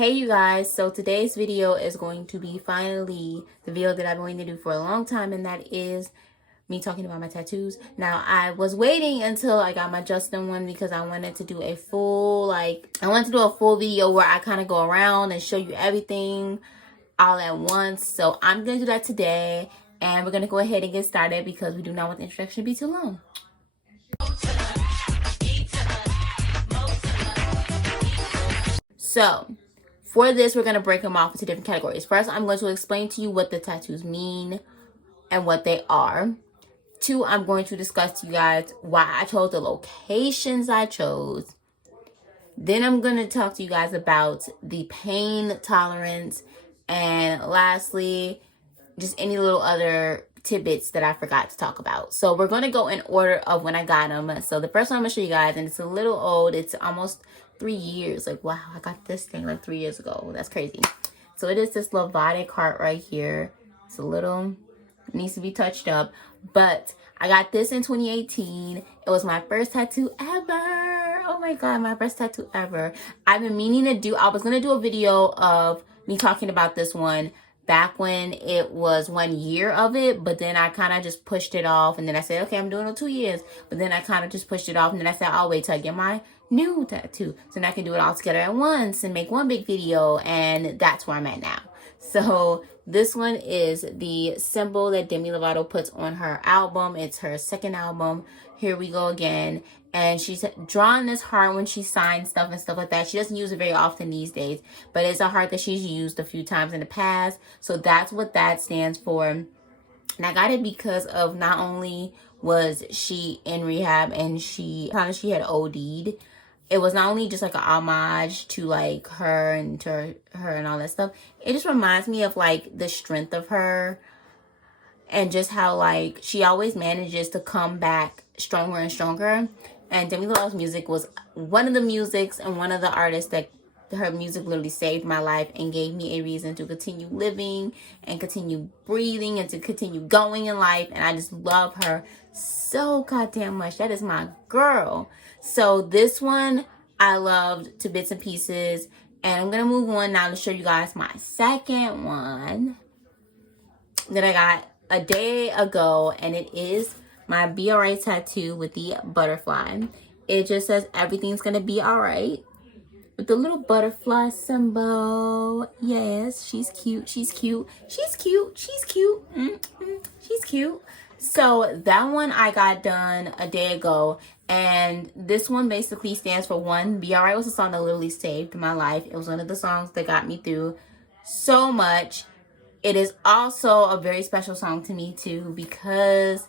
Hey you guys, so today's video is going to be finally the video that I've been waiting to do for a long time, and that is me talking about my tattoos. Now, I was waiting until I got my Justin one because I wanted to do a full video where I kind of go around and show you everything all at once. So I'm going to do that today, and we're going to go ahead and get started because we do not want the introduction to be too long. So for this, we're going to break them off into different categories. First, I'm going to explain to you what the tattoos mean and what they are. Two, I'm going to discuss to you guys why I chose the locations I chose. Then I'm going to talk to you guys about the pain tolerance. And lastly, just any little other tidbits that I forgot to talk about. So we're going to go in order of when I got them. So the first one I'm going to show you guys, and it's a little old. It's almost 3 years. Like, wow, I got this thing like 3 years ago. That's crazy. So it is this Levotic heart right here. It's a little, needs to be touched up. But I got this in 2018. It was my first tattoo ever. Oh my God, my first tattoo ever. I've been meaning to do, I was going to do a video of me talking about this one back when it was 1 year of it, but then I kind of just pushed it off, and then I said, okay, I'm doing it 2 years, but then I kind of just pushed it off, and then I said, I'll wait till I get my new tattoo, so then I can do it all together at once and make one big video, and that's where I'm at now. So this one is the symbol that Demi Lovato puts on her album. It's her second album, Here We Go Again. And she's drawn this heart when she signs stuff and stuff like that. She doesn't use it very often these days, but it's a heart that she's used a few times in the past. So that's what that stands for. And I got it because of not only was she in rehab and she had OD'd. It was not only just like an homage to like her and all that stuff. It just reminds me of like the strength of her and just how like she always manages to come back stronger and stronger. And Demi Lovato's music was one of the musics and one of the artists that her music literally saved my life and gave me a reason to continue living and continue breathing and to continue going in life. And I just love her so goddamn much. That is my girl. So this one I loved to bits and pieces. And I'm going to move on now to show you guys my second one that I got a day ago. And it is my Be Alright tattoo with the butterfly. It just says everything's going to be alright. With the little butterfly symbol. Yes, she's cute. She's cute. She's cute. She's cute. She's cute. So that one I got done a day ago. And this one basically stands for one. Be Alright was a song that literally saved my life. It was one of the songs that got me through so much. It is also a very special song to me too, because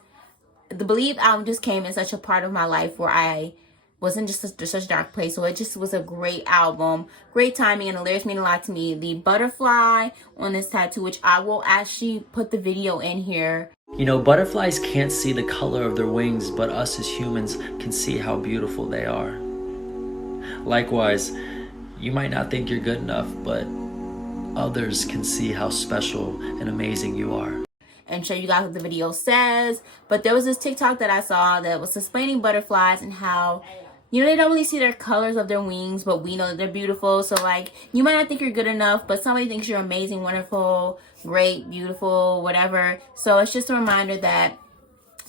the Believe album just came in such a part of my life where I wasn't just such a dark place. So it just was a great album, great timing, and the lyrics mean a lot to me. The butterfly on this tattoo, which I will actually put the video in here. You know, butterflies can't see the color of their wings, but us as humans can see how beautiful they are. Likewise, you might not think you're good enough, but others can see how special and amazing you are. And show you guys what the video says. But there was this TikTok that I saw that was explaining butterflies and how, you know, they don't really see their colors of their wings, but we know that they're beautiful. So like, you might not think you're good enough, but somebody thinks you're amazing, wonderful, great, beautiful, whatever. So it's just a reminder that,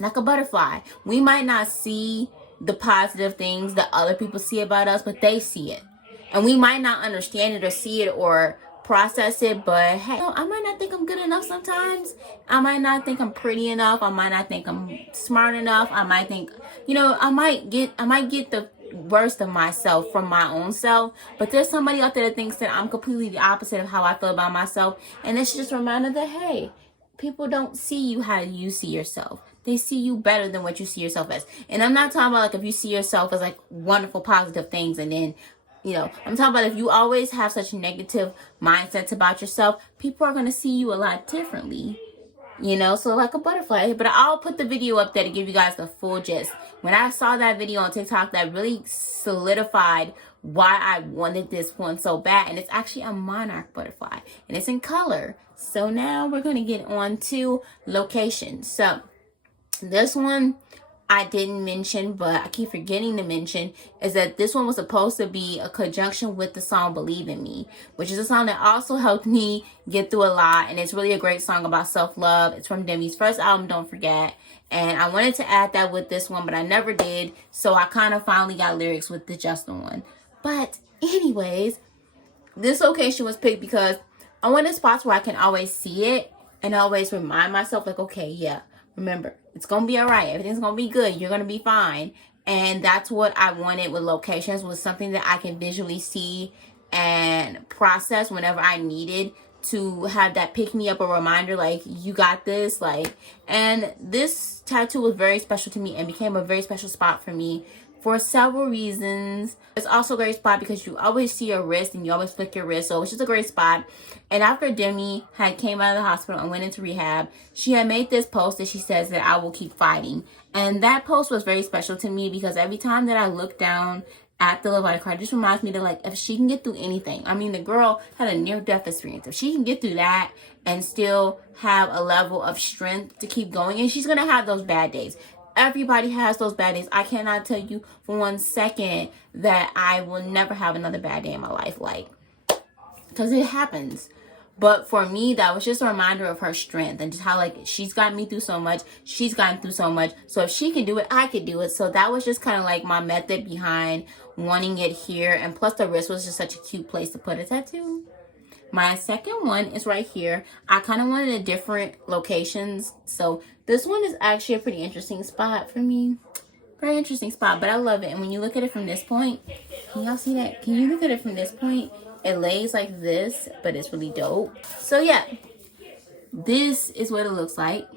like a butterfly, we might not see the positive things that other people see about us, but they see it. And we might not understand it or see it or process it, but hey, I might not think I'm good enough sometimes. I might not think I'm pretty enough. I might not think I'm smart enough. I might think, you know, I might get the worst of myself from my own self, but there's somebody out there that thinks that I'm completely the opposite of how I feel about myself. And it's just a reminder that, hey, people don't see you how you see yourself. They see you better than what you see yourself as. And I'm not talking about like if you see yourself as like wonderful, positive things, and then, you know, I'm talking about if you always have such negative mindsets about yourself, people are going to see you a lot differently, you know, so like a butterfly. But I'll put the video up there to give you guys the full gist. When I saw that video on TikTok, that really solidified why I wanted this one so bad. And it's actually a monarch butterfly, and it's in color. So now we're going to get on to location. So this one, I didn't mention, but I keep forgetting to mention, is that this one was supposed to be a conjunction with the song Believe in Me, which is a song that also helped me get through a lot. And it's really a great song about self-love. It's from Demi's first album, Don't Forget. And I wanted to add that with this one, but I never did. So I kind of finally got lyrics with the Justin one. But anyways, this location was picked because I wanted spots where I can always see it and always remind myself, like, okay, yeah, remember, it's going to be all right. Everything's going to be good. You're going to be fine. And that's what I wanted with locations, was something that I can visually see and process whenever I needed to have that pick me up, a reminder, like, you got this. Like, and this tattoo was very special to me and became a very special spot for me for several reasons. It's also a great spot because you always see your wrist and you always flick your wrist, so it's just a great spot. And after Demi had came out of the hospital and went into rehab, she had made this post that she says that I will keep fighting. And that post was very special to me because every time that I look down at the little body card, it just reminds me that, like, if she can get through anything, I mean, the girl had a near-death experience. If she can get through that and still have a level of strength to keep going, and she's gonna have those bad days. Everybody has those bad days. I cannot tell you for 1 second that I will never have another bad day in my life, like, because it happens. But for me, that was just a reminder of her strength and just how, like, she's gotten me through so much. She's gotten through so much. So if she can do it, I could do it. So that was just kind of like my method behind wanting it here. And plus the wrist was just such a cute place to put a tattoo. My second one is right here. I kind of wanted a different locations. So this one is actually a pretty interesting spot for me. Very interesting spot, but I love it. And when you look at it from this point, can y'all see that? Can you look at it from this point? It lays like this, but it's really dope. So yeah, this is what it looks like.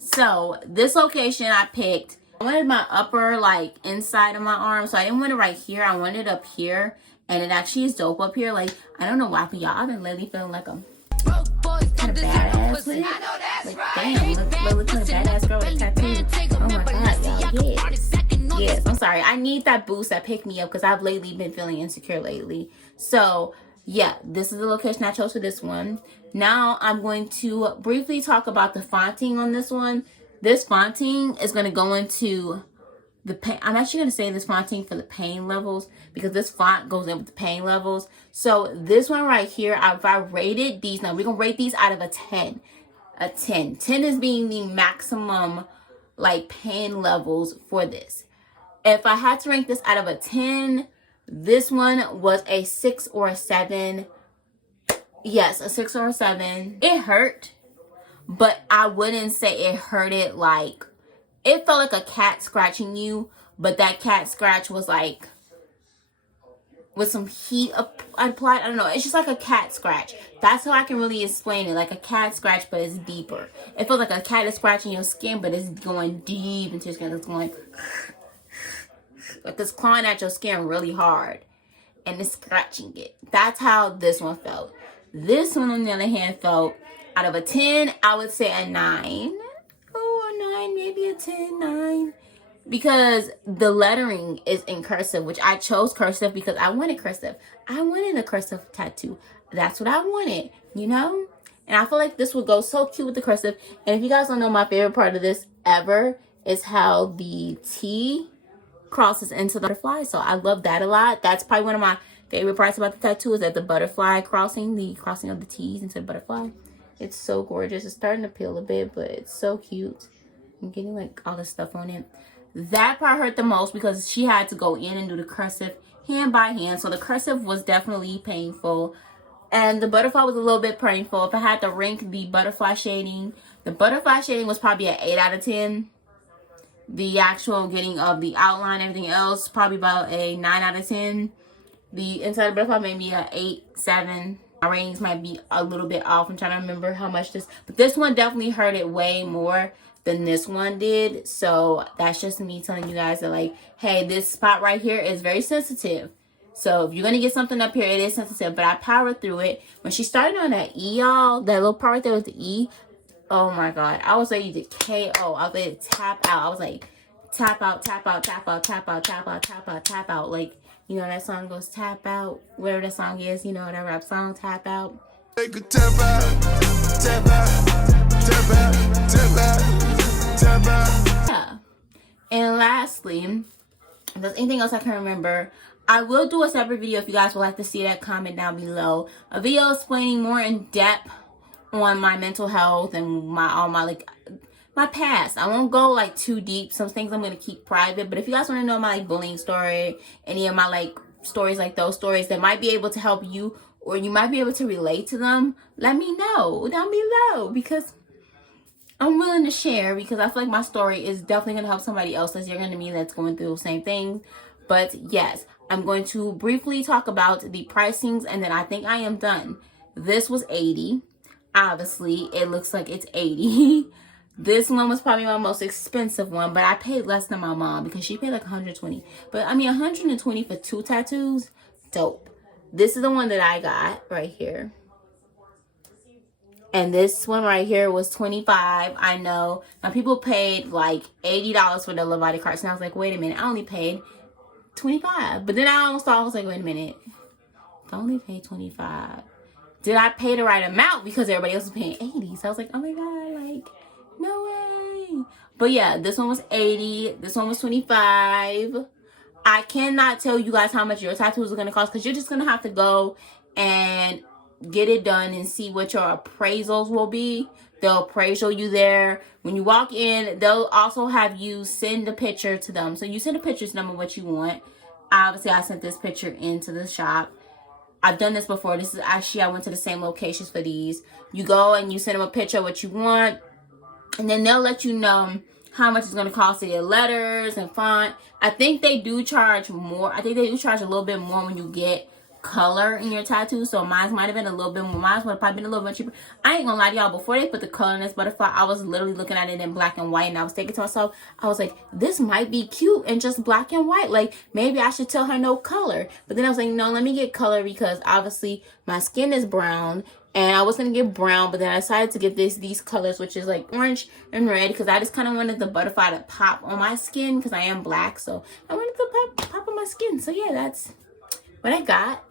So this location I picked, I wanted my upper, like, inside of my arm. So I didn't want it right here. I wanted it up here. And it actually is dope up here. Like, I don't know why, but y'all, I've been lately feeling like a kind of badass with it. Like, damn, look like a badass girl with a tattoo. Oh my god, y'all, yes. Yes, I'm sorry. I need that boost, that pick me up, because I've lately been feeling insecure lately. So, yeah, this is the location I chose for this one. Now, I'm going to briefly talk about the fonting on this one. This fonting is going to go into the pain. I'm actually going to say this fonting for the pain levels because this font goes in with the pain levels. So this one right here, if I rated these, now we're going to rate these out of a 10. A 10. 10 is being the maximum, like, pain levels for this. If I had to rank this out of a 10, this one was a 6 or a 7. Yes, a 6 or a 7. It hurt, but I wouldn't say it hurted like, it felt like a cat scratching you, but that cat scratch was like with some heat applied. I don't know. It's just like a cat scratch. That's how I can really explain it. Like a cat scratch, but it's deeper. It feels like a cat is scratching your skin, but it's going deep into your skin. It's going like it's clawing at your skin really hard, and it's scratching it. That's how this one felt. This one, on the other hand, felt, out of a 10, I would say a 9. Oh, a 9, maybe a 10, 9. Because the lettering is in cursive, which I chose cursive because I wanted cursive. I wanted a cursive tattoo. That's what I wanted, you know? And I feel like this would go so cute with the cursive. And if you guys don't know, my favorite part of this ever is how the T crosses into the butterfly. So I love that a lot. That's probably one of my favorite parts about the tattoo, is that the butterfly crossing, the crossing of the T's into the butterfly. It's so gorgeous. It's starting to peel a bit, but it's so cute. I'm getting like all this stuff on it. That part hurt the most because she had to go in and do the cursive hand by hand. So the cursive was definitely painful. And the butterfly was a little bit painful. If I had to rank the butterfly shading was probably an 8 out of 10. The actual getting of the outline, everything else, probably about a 9 out of 10. The inside of the butterfly maybe an 8, 7. My ratings might be a little bit off. I'm trying to remember how much this, but this one definitely hurt it way more than this one did. So that's just me telling you guys that, like, hey, this spot right here is very sensitive. So if you're gonna get something up here, it is sensitive, but I powered through it. When she started on that E, y'all, that little part right there with the E, oh my god, I was ready to KO. I was ready to tap out. I was like, tap out, tap out, tap out, tap out, tap out, tap out, tap out. Like, you know that song goes tap out, whatever that song is, you know, that rap song, tap out. They could tap out, tap out, tap out, tap out. Yeah. And lastly, if there's anything else I can remember, I will do a separate video if you guys would like to see that. Comment down below. A video explaining more in depth on my mental health and my past. I won't go like too deep. Some things I'm gonna keep private. But if you guys want to know my like bullying story, any of my like stories, like those stories that might be able to help you, or you might be able to relate to them, let me know down below, because I'm willing to share, because I feel like my story is definitely going to help somebody else that's younger than me that's going through the same thing. But yes, I'm going to briefly talk about the pricings, and then I think I am done. This was $80. Obviously, it looks like it's $80. This one was probably my most expensive one, but I paid less than my mom because she paid like $120. But I mean, $120 for 2 tattoos, dope. This is the one that I got right here. And this one right here was $25. I know. Now people paid like $80 for the Levati cards. And I was like, wait a minute. I only paid $25. But then I almost thought, I was like, wait a minute. I only paid $25. Did I pay the right amount? Because everybody else was paying $80. So I was like, oh my God, like, no way. But yeah, this one was $80. This one was $25. I cannot tell you guys how much your tattoos are going to cost, because you're just going to have to go and get it done and see what your appraisals will be. They'll appraisal you there. When you walk in, they'll also have you send a picture to them. So you send a picture to them of what you want. Obviously, I sent this picture into the shop. I've done this before. This is actually, I went to the same locations for these. You go and you send them a picture of what you want, and then they'll let you know how much it's going to cost to get letters and font. I think they do charge more. I think they do charge a little bit more when you get color in your tattoo. So mine might have been a little bit more. Mine would have probably been a little bit cheaper. I ain't gonna lie to y'all, before they put the color in this butterfly, I was literally looking at it in black and white, and I was thinking to myself, I was like, this might be cute in just black and white. Like, maybe I should tell her no color. But then I was like, no, let me get color, because obviously my skin is brown, and I was gonna get brown, but then I decided to get these colors, which is like orange and red, because I just kind of wanted the butterfly to pop on my skin, because I am black, so I wanted to pop on my skin. So yeah, that's what I got.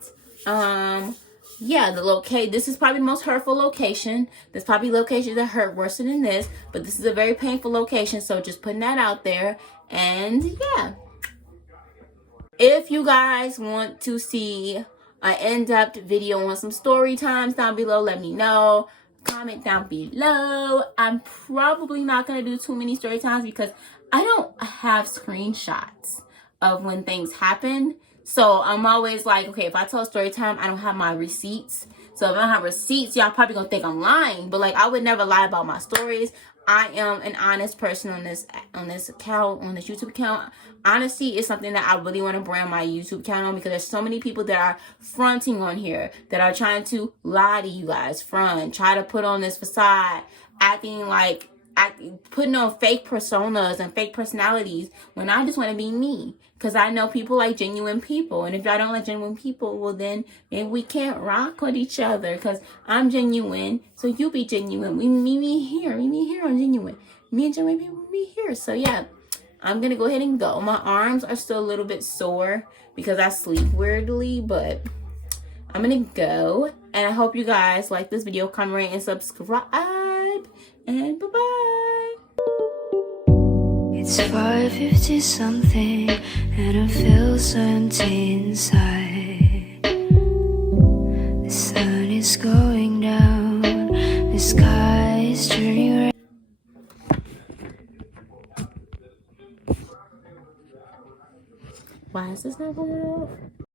Yeah, this is probably the most hurtful location. There's probably locations that hurt worse than this, but this is a very painful location, so just putting that out there. And yeah, if you guys want to see an in-depth video on some story times down below, let me know. Comment down below. I'm probably not going to do too many story times, because I don't have screenshots of when things happen. So I'm always like, okay, if I tell a story time, I don't have my receipts. So if I don't have receipts, y'all probably gonna think I'm lying. But like, I would never lie about my stories. I am an honest person on this account, on this YouTube account. Honesty is something that I really want to brand my YouTube account on, because there's so many people that are fronting on here, that are trying to lie to you guys, try to put on this facade, putting on fake personas and fake personalities, when I just want to be me. Because I know people like genuine people. And if y'all don't like genuine people, well then maybe we can't rock with each other. Because I'm genuine, so you be genuine. We meet me here. I'm genuine. Me and genuine people meet here. So yeah, I'm going to go ahead and go. My arms are still a little bit sore because I sleep weirdly. But I'm going to go. And I hope you guys like this video. Comment, rate, and subscribe. And bye-bye. It's 5:50 something, and I feel so empty inside. The sun is going down, the sky is turning red. Why is this not going off?